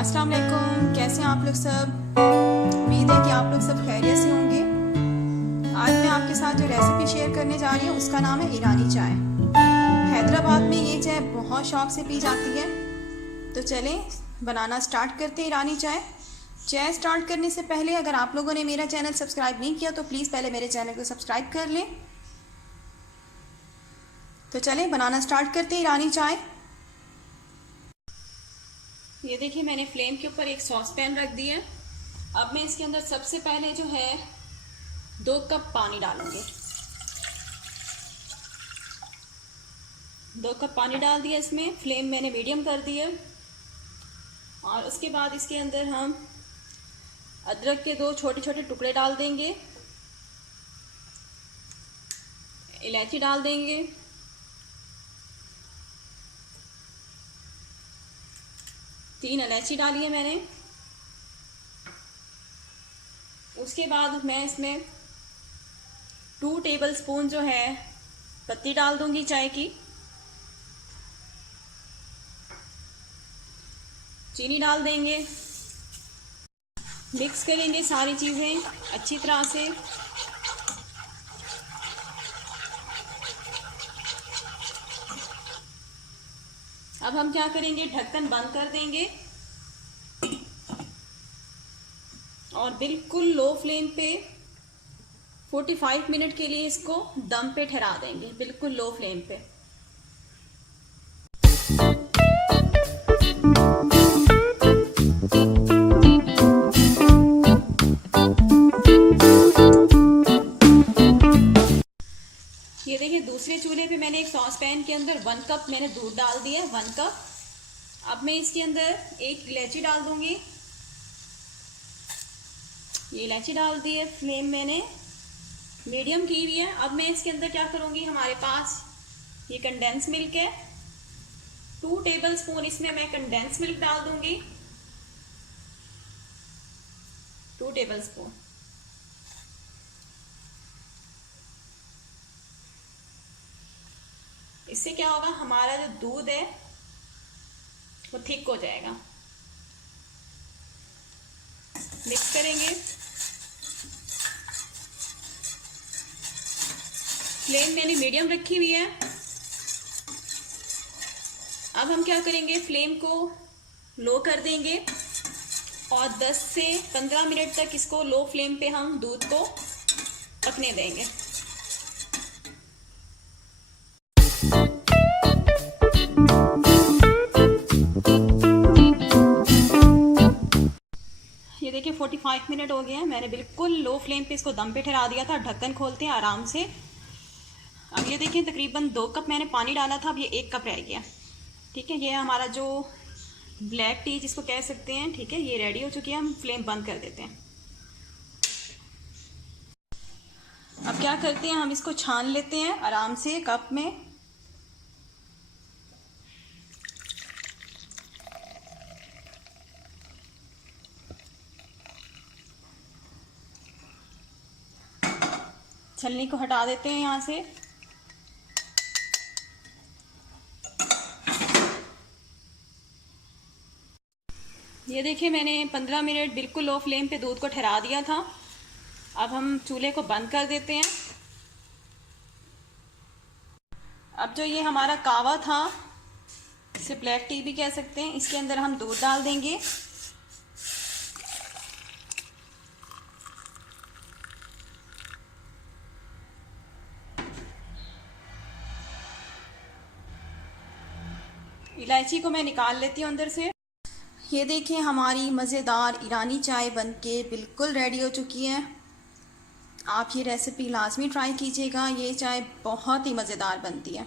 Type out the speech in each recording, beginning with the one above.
अस्सलाम वालेकुम, कैसे हैं आप लोग सब। उम्मीद है कि आप लोग सब खैरियत से होंगे। आज मैं आपके साथ जो रेसिपी शेयर करने जा रही हूँ उसका नाम है ईरानी चाय। हैदराबाद में ये चाय बहुत शौक से पी जाती है। तो चलें बनाना स्टार्ट करते हैं ईरानी चाय। चाय स्टार्ट करने से पहले अगर आप लोगों ने मेरा चैनल सब्सक्राइब नहीं किया तो प्लीज़ पहले मेरे चैनल को सब्सक्राइब कर लें। तो चलें बनाना स्टार्ट करते हैं ईरानी चाय। ये देखिए मैंने फ्लेम के ऊपर एक सॉस पैन रख दिया है। अब मैं इसके अंदर सबसे पहले जो है 2 कप पानी डालूंगी। 2 कप पानी डाल दिया इसमें। फ्लेम मैंने मीडियम कर दी है। और उसके बाद इसके अंदर हम अदरक के 2 छोटे छोटे टुकड़े डाल देंगे। इलायची डाल देंगे। तीन इलायची डाली है मैंने। उसके बाद मैं इसमें 2 टेबलस्पून जो है पत्ती डाल दूंगी चाय की। चीनी डाल देंगे। मिक्स करेंगे सारी चीज़ें अच्छी तरह से। अब हम क्या करेंगे, ढक्कन बंद कर देंगे और बिल्कुल लो फ्लेम पे 45 मिनट के लिए इसको दम पे ठहरा देंगे, बिल्कुल लो फ्लेम पे। ये देखिए दूसरे चूल्हे पे मैंने एक सॉस पैन के अंदर 1 कप मैंने दूध डाल दिया है, 1 कप। अब मैं इसके अंदर एक इलायची डाल दूंगी। ये इलायची डाल दी है। फ्लेम मैंने मीडियम की हुई है। अब मैं इसके अंदर क्या करूंगी, हमारे पास ये कंडेंस मिल्क है, 2 टेबलस्पून इसमें मैं कंडेंस मिल्क डाल दूंगी। 2 टेबलस्पून। इससे क्या होगा, हमारा जो दूध है वो थिक हो जाएगा। मिक्स करेंगे। फ्लेम मैंने मीडियम रखी हुई है। अब हम क्या करेंगे, फ्लेम को लो कर देंगे और 10 से 15 मिनट तक इसको लो फ्लेम पे हम दूध को पकने देंगे। ये देखिए 45 मिनट हो गए हैं। मैंने बिल्कुल लो फ्लेम पे इसको दम पे ठहरा दिया था। ढक्कन खोलते हैं आराम से। अब ये देखिए तकरीबन 2 कप मैंने पानी डाला था, अब ये 1 कप रह गया। ठीक है, ये हमारा जो ब्लैक टी जिसको कह सकते हैं, ठीक है, ये रेडी हो चुकी है। हम फ्लेम बंद कर देते हैं। अब क्या करते हैं, हम इसको छान लेते हैं आराम से कप में। छलनी को हटा देते हैं यहाँ से। ये देखिए मैंने 15 मिनट बिल्कुल लो फ्लेम पे दूध को ठहरा दिया था। अब हम चूल्हे को बंद कर देते हैं। अब जो ये हमारा कावा था, इसे ब्लैक टी भी कह सकते हैं, इसके अंदर हम दूध डाल देंगे। इलायची को मैं निकाल लेती हूँ अंदर से। ये देखिए हमारी मज़ेदार ईरानी चाय बनके बिल्कुल रेडी हो चुकी है। आप ये रेसिपी लाजमी ट्राई कीजिएगा। ये चाय बहुत ही मज़ेदार बनती है।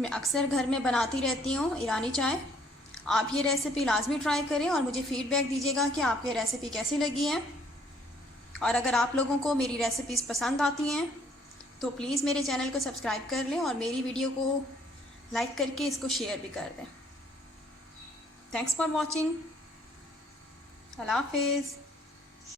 मैं अक्सर घर में बनाती रहती हूँ ईरानी चाय। आप ये रेसिपी लाजमी ट्राई करें और मुझे फ़ीडबैक दीजिएगा कि आपको ये रेसिपी कैसी लगी है। और अगर आप लोगों को मेरी रेसिपीज़ पसंद आती हैं तो प्लीज़ मेरे चैनल को सब्सक्राइब कर लें और मेरी वीडियो को लाइक करके इसको शेयर भी कर दें। Thanks for watching. अल्लाह हाफिज़।